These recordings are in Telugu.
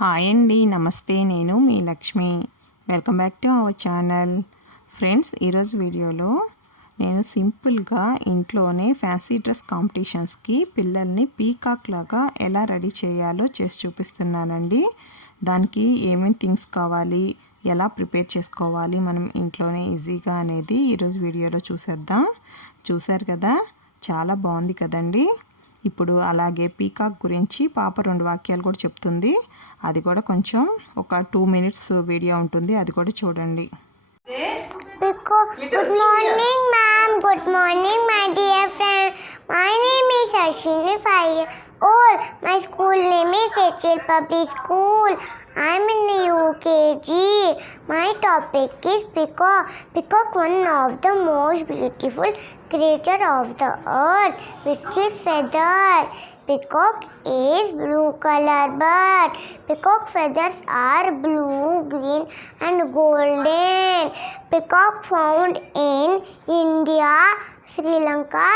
హాయ్ అండి, నమస్తే. నేను మీ Lakshmi. Welcome back to our channel. Friends, ఈరోజు వీడియోలో నేను సింపుల్గా ఇంట్లోనే ఫ్యాన్సీ డ్రెస్ కాంపిటీషన్స్కి పిల్లల్ని పీకాక్ లాగా ఎలా రెడీ చేయాలో చేసి చూపిస్తున్నానండి. దానికి ఏమేమి థింగ్స్ కావాలి, ఎలా ప్రిపేర్ చేసుకోవాలి మనం ఇంట్లోనే ఈజీగా అనేది ఈరోజు వీడియోలో చూసేద్దాం. చూశారు కదా, చాలా బాగుంది కదండి. ఇప్పుడు అలాగే పీకాక్ గురించి పాప 2 వాక్యాలు కూడా చెప్తుంది. అది కూడా కొంచెం ఒక 2 మినిట్స్ వీడియో ఉంటుంది, అది కూడా చూడండి. Good morning, ma'am. Good morning, my dear friend. My name is Ashini, 5 years old. My school name is HL Public School. I'm in the UKG. My topic is peacock. Peacock, one of the most beautiful creature of the earth, which is feather. Peacock is blue color bird. Peacock feathers are blue, green and golden. Peacock found in India, Sri Lanka,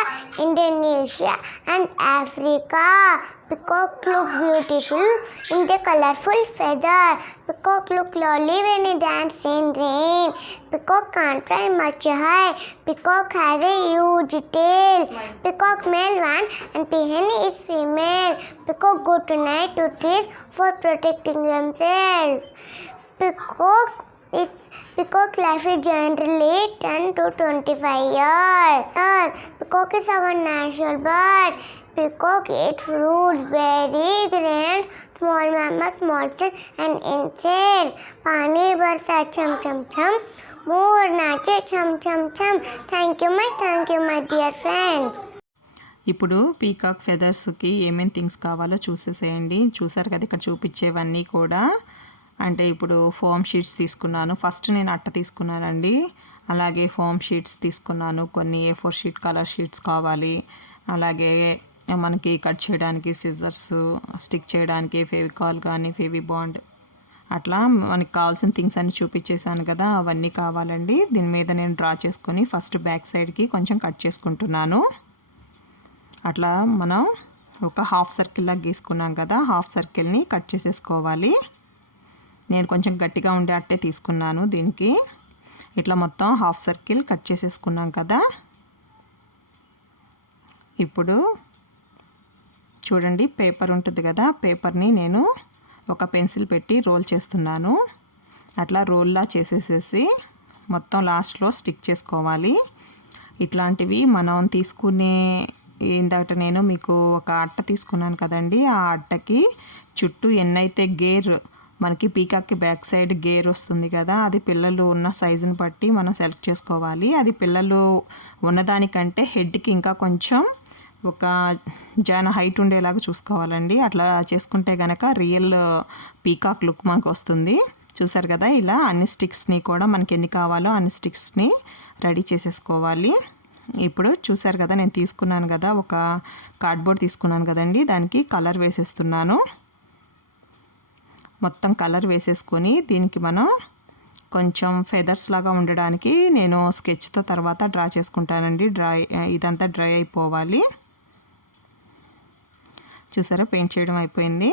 Indonesia and Africa. Peacock look beautiful in the colorful feather. Peacock look lovely when it dance in rain. Peacock can't fly much high. Peacock has a huge tail. Peacock male one and peahen is female. Peacock go to night to trees for protecting themselves. Peacock life is generally 10 to 25 years. Peacock is our national bird. Peacock eats fruits, berries, grains, small mammals, mollusks and insects. Pani barsa chum chum chum. More nache chum chum chum. Thank you my dear friends. ఇప్పుడు పీకాక్ ఫెదర్స్కి ఏమేమి థింగ్స్ కావాలో చూసేసేయండి. చూసారు కదా, ఇక్కడ చూపించేవన్నీ కూడా. అంటే ఇప్పుడు ఫోమ్ షీట్స్ తీసుకున్నాను. ఫస్ట్ నేను అట్ట తీసుకున్నానండి. అలాగే ఫోమ్ షీట్స్ తీసుకున్నాను. కొన్ని A4 షీట్ కలర్ షీట్స్ కావాలి. అలాగే మనకి కట్ చేయడానికి సిజర్స్, స్టిక్ చేయడానికి ఫెవికాల్ కానీ ఫెవిబాండ్, అట్లా మనకి కావాల్సిన థింగ్స్ అన్నీ చూపించేసాను కదా, అవన్నీ కావాలండి. దీని మీద నేను డ్రా చేసుకొని ఫస్ట్ బ్యాక్ సైడ్కి కొంచెం కట్ చేసుకుంటున్నాను. అట్లా మనం ఒక హాఫ్ సర్కిల్ లాగా గీసుకున్నాం కదా, హాఫ్ సర్కిల్ని కట్ చేసేసుకోవాలి. నేను కొంచెం గట్టిగా ఉండే అట్టే తీసుకున్నాను దీనికి. ఇట్లా మొత్తం హాఫ్ సర్కిల్ కట్ చేసేసుకున్నాం కదా. ఇప్పుడు చూడండి, పేపర్ ఉంటుంది కదా, పేపర్ని నేను ఒక పెన్సిల్ పెట్టి రోల్ చేస్తున్నాను. అట్లా రోల్లా చేసేసేసి మొత్తం లాస్ట్లో స్టిక్ చేసుకోవాలి. ఇట్లాంటివి మనం తీసుకునే, ఇందాక నేను మీకు ఒక అట్ట తీసుకున్నాను కదండి, ఆ అట్టకి చుట్టూ ఎన్నైతే గేర్, మనకి పీకాక్కి బ్యాక్ సైడ్ గేర్ వస్తుంది కదా, అది పిల్లలు ఉన్న సైజుని బట్టి మనం సెలెక్ట్ చేసుకోవాలి. అది పిల్లలు ఉన్నదానికంటే హెడ్కి ఇంకా కొంచెం ఒక జాన హైట్ ఉండేలాగా చూసుకోవాలండి. అట్లా చేసుకుంటే కనుక రియల్ పీకాక్ లుక్ మనకు వస్తుంది. చూసారు కదా, ఇలా అన్ని స్టిక్స్ని కూడా మనకి ఎన్ని కావాలో అన్ని స్టిక్స్ని రెడీ చేసేసుకోవాలి. ఇప్పుడు చూసారు కదా, నేను తీసుకున్నాను కదా, ఒక కార్డ్బోర్డ్ తీసుకున్నాను కదండి, దానికి కలర్ వేసేస్తున్నాను. మొత్తం కలర్ వేసేసుకొని దీనికి మనం కొంచెం ఫెదర్స్ లాగా ఉండడానికి నేను స్కెచ్తో తర్వాత డ్రా చేసుకుంటానండి. ఇదంతా డ్రై అయిపోవాలి. చూసారా, పెయింట్ చేయడం అయిపోయింది.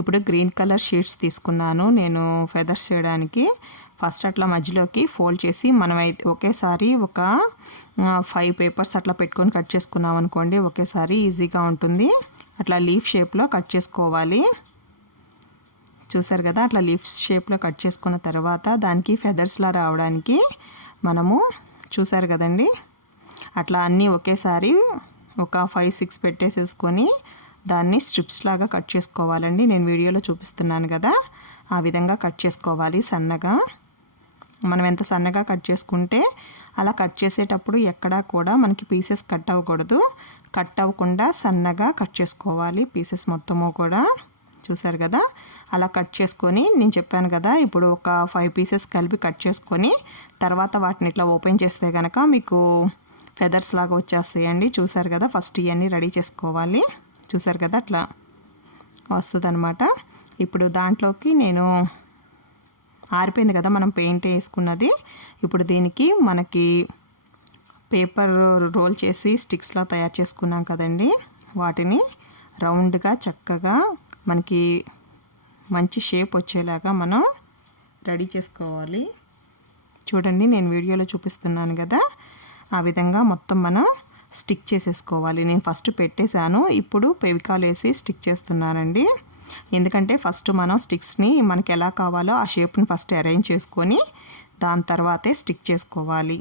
ఇప్పుడు గ్రీన్ కలర్ షీట్స్ తీసుకున్నాను నేను ఫెదర్స్ చేయడానికి. ఫస్ట్ అట్లా మధ్యలోకి ఫోల్డ్ చేసి మనం ఒకేసారి ఒక 5 పేపర్స్ అట్లా పెట్టుకొని కట్ చేసుకున్నాం అనుకోండి, ఒకేసారి ఈజీగా ఉంటుంది. అట్లా లీఫ్ షేప్లో కట్ చేసుకోవాలి. చూసారు కదా, అట్లా లీఫ్ షేప్లో కట్ చేసుకున్న తర్వాత దానికి ఫెదర్స్లా రావడానికి మనము చూసారు కదండి, అట్లా అన్నీ ఒకేసారి ఒక 5-6 పెట్టేసేసుకొని దాన్ని స్ట్రిప్స్ లాగా కట్ చేసుకోవాలండి. నేను వీడియోలో చూపిస్తున్నాను కదా, ఆ విధంగా కట్ చేసుకోవాలి సన్నగా. మనం ఎంత సన్నగా కట్ చేసుకుంటే అలా కట్ చేసేటప్పుడు ఎక్కడా కూడా మనకి పీసెస్ కట్ అవ్వకూడదు. కట్ అవ్వకుండా సన్నగా కట్ చేసుకోవాలి పీసెస్ మొత్తము కూడా. చూసారు కదా, అలా కట్ చేసుకొని నేను చెప్పాను కదా, ఇప్పుడు ఒక 5 పీసెస్ కలిపి కట్ చేసుకొని తర్వాత వాటిని ఇట్లా ఓపెన్ చేస్తే కనుక మీకు ఫెదర్స్ లాగా వచ్చేస్తాయండి. చూసారు కదా, ఫస్ట్ ఇవన్నీ రెడీ చేసుకోవాలి. చూసారు కదా, అట్లా వస్తుంది అనమాట. ఇప్పుడు దాంట్లోకి నేను ఆరిపోయింది కదా మనం పెయింట్ వేసుకున్నది. ఇప్పుడు దీనికి మనకి పేపర్ రోల్ చేసి స్టిక్స్లా తయారు చేసుకున్నాం కదండి, వాటిని రౌండ్గా చక్కగా మనకి మంచి షేప్ వచ్చేలాగా మనం రెడీ చేసుకోవాలి. చూడండి నేను వీడియోలో చూపిస్తున్నాను కదా, ఆ విధంగా మొత్తం మనం స్టిక్ చేసేసుకోవాలి. నేను ఫస్ట్ పెట్టేశాను, ఇప్పుడు ఫెవికాల్ వేసి స్టిక్ చేస్తున్నానండి. ఎందుకంటే ఫస్ట్ మనం స్టిక్స్ని మనకి ఎలా కావాలో ఆ షేప్ని ఫస్ట్ అరేంజ్ చేసుకొని దాని తర్వాతే స్టిక్ చేసుకోవాలి.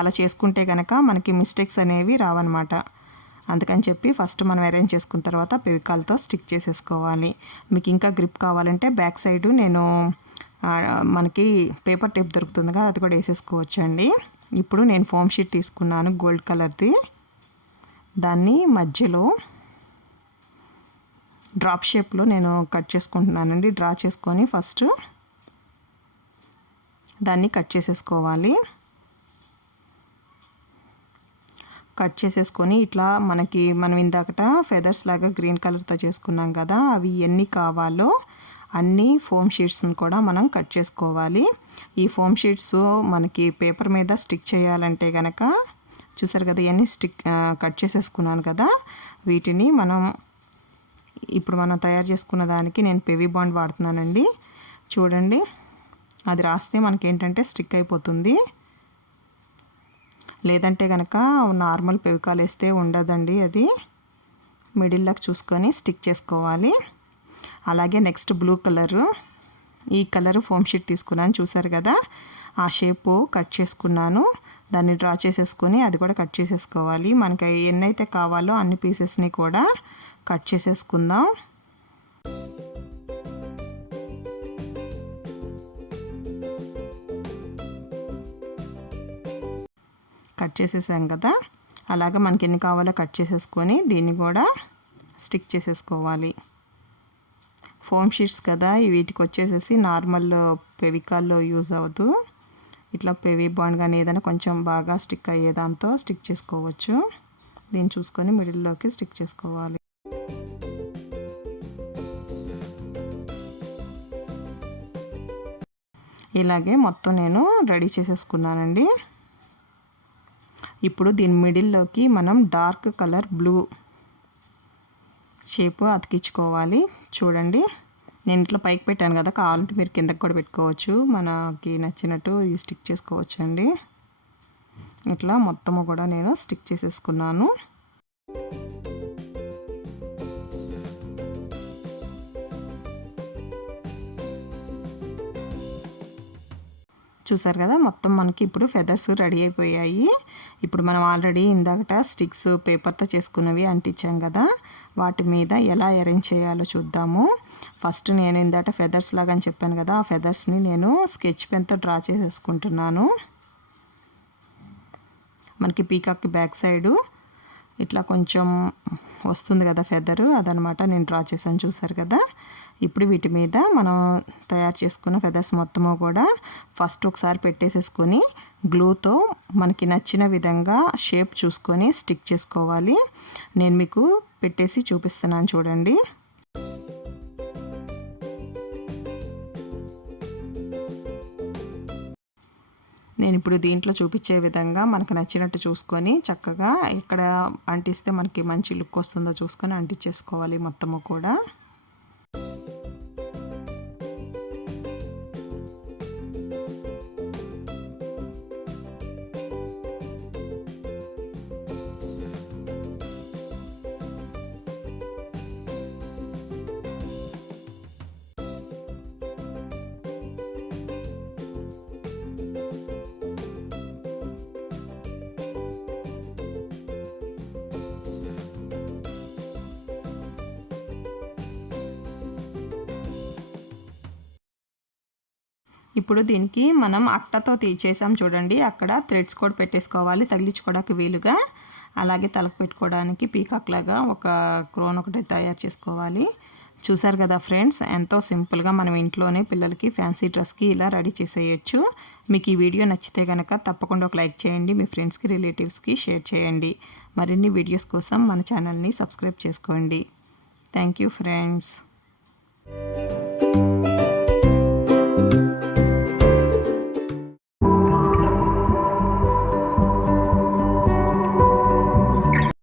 అలా చేసుకుంటే కనుక మనకి మిస్టేక్స్ అనేవి రావన్నమాట. అందుకని చెప్పి ఫస్ట్ మనం అరేంజ్ చేసుకున్న తర్వాత ఫెవికాల్తో స్టిక్ చేసేసుకోవాలి. మీకు ఇంకా గ్రిప్ కావాలంటే బ్యాక్ సైడ్ నేను మనకి పేపర్ టేప్ దొరుకుతుంది కదా, అది కూడా వేసేసుకోవచ్చండి. ఇప్పుడు నేను ఫోమ్ షీట్ తీసుకున్నాను గోల్డ్ కలర్ది. దాన్ని మధ్యలో డ్రాప్ షేప్లో నేను కట్ చేసుకుంటున్నానండి. డ్రా చేసుకొని ఫస్ట్ దాన్ని కట్ చేసేసుకోవాలి. కట్ చేసేసుకొని ఇట్లా మనం ఇందాకట ఫెదర్స్ లాగా గ్రీన్ కలర్తో చేసుకున్నాం కదా, అవి ఎన్ని కావాలో అన్ని ఫోమ్ షీట్స్ని కూడా మనం కట్ చేసుకోవాలి. ఈ ఫోమ్ షీట్స్ మనకి పేపర్ మీద స్టిక్ చేయాలంటే కనుక చూసారు కదా, ఇవన్నీ కట్ చేసేసుకున్నాను కదా, వీటిని ఇప్పుడు మనం తయారు చేసుకున్న దానికి నేను పెవి బాండ్ వాడుతున్నానండి. చూడండి, అది రాస్తే మనకేంటంటే స్టిక్ అయిపోతుంది. లేదంటే కనుక నార్మల్ ఫెవికాల్ వేస్తే ఉండదండి, అది మిడిల్లోకి చూసుకొని స్టిక్ చేసుకోవాలి. అలాగే నెక్స్ట్ బ్లూ కలరు, ఈ కలర్ ఫోమ్ షీట్ తీసుకున్నాను చూసారు కదా, ఆ షేపు కట్ చేసుకున్నాను. దాన్ని డ్రా చేసేసుకొని అది కూడా కట్ చేసేసుకోవాలి. మనకి ఎన్నైతే కావాలో అన్ని పీసెస్ని కూడా కట్ చేసేసుకుందాం. కట్ చేసేసాం కదా, అలాగే మనకి ఎన్ని కావాలో కట్ చేసేసుకొని దీన్ని కూడా స్టిక్ చేసేసుకోవాలి. ఫోమ్ షీట్స్ కదా, వీటికి వచ్చేసేసి నార్మల్ ఫెవికాల్లో యూజ్ అవ్వదు. ఇట్లా పెవి బాండ్ కానీ ఏదైనా కొంచెం బాగా స్టిక్ అయ్యేదాంతో స్టిక్ చేసుకోవచ్చు. దీన్ని చూసుకొని మిడిల్లోకి స్టిక్ చేసుకోవాలి. ఇలాగే మొత్తం నేను రెడీ చేసేసుకున్నానండి. ఇప్పుడు దీని మిడిల్లోకి మనం డార్క్ కలర్ బ్లూ షేప్ అతికించుకోవాలి. చూడండి, నేను ఇట్లా పైకి పెట్టాను కదా, కావాలంటే మీరు కిందకి కూడా పెట్టుకోవచ్చు, మనకి నచ్చినట్టు ఇది స్టిక్ చేసుకోవచ్చు అండి. ఇట్లా మొత్తము కూడా నేను స్టిక్ చేసేసుకున్నాను. చూసారు కదా, మొత్తం మనకి ఇప్పుడు ఫెదర్స్ రెడీ అయిపోయాయి. ఇప్పుడు మనం ఆల్రెడీ ఇందాకట స్టిక్స్ పేపర్తో చేసుకున్నవి అంటించాం కదా, వాటి మీద ఎలా అరేంజ్ చేయాలో చూద్దాము. ఫస్ట్ నేను ఇందాక ఫెదర్స్ లాగా అని చెప్పాను కదా, ఆ ఫెదర్స్ని నేను స్కెచ్ పెన్తో డ్రా చేసేసుకుంటున్నాను. మనకి పీకాక్కి బ్యాక్ సైడు ఇట్లా కొంచెం వస్తుంది కదా ఫెదరు, అదనమాట నేను డ్రా చేశాను చూసారు కదా. ఇప్పుడు వీటి మీద మనం తయారు చేసుకున్న ఫెదర్స్ మొత్తము కూడా ఫస్ట్ ఒకసారి పెట్టేసేసుకొని గ్లూతో మనకి నచ్చిన విధంగా షేప్ చూసుకొని స్టిక్ చేసుకోవాలి. నేను మీకు పెట్టేసి చూపిస్తున్నాను చూడండి. నేను ఇప్పుడు దీంట్లో చూపించే విధంగా మనకు నచ్చినట్టు చూసుకొని చక్కగా ఎక్కడ అంటిస్తే మనకి మంచి లుక్ వస్తుందో చూసుకొని అంటించేసుకోవాలి మొత్తము కూడా. ఇప్పుడు దీనికి మనం అట్టతో చేసాం చూడండి, అక్కడ థ్రెడ్స్ కూడా పెట్టేసుకోవాలి తగిలించుకోవడానికి వీలుగా. అలాగే తలకు పెట్టుకోవడానికి పీకాక్ లాగా ఒక క్రోన్ ఒకటి తయారు చేసుకోవాలి. చూసారు కదా ఫ్రెండ్స్, ఎంతో సింపుల్గా మనం ఇంట్లోనే పిల్లలకి ఫ్యాన్సీ డ్రెస్కి ఇలా రెడీ చేసేయచ్చు. మీకు ఈ వీడియో నచ్చితే కనుక తప్పకుండా ఒక లైక్ చేయండి, మీ ఫ్రెండ్స్కి రిలేటివ్స్కి షేర్ చేయండి. మరిన్ని వీడియోస్ కోసం మన ఛానల్ని సబ్స్క్రైబ్ చేసుకోండి. Thank you friends.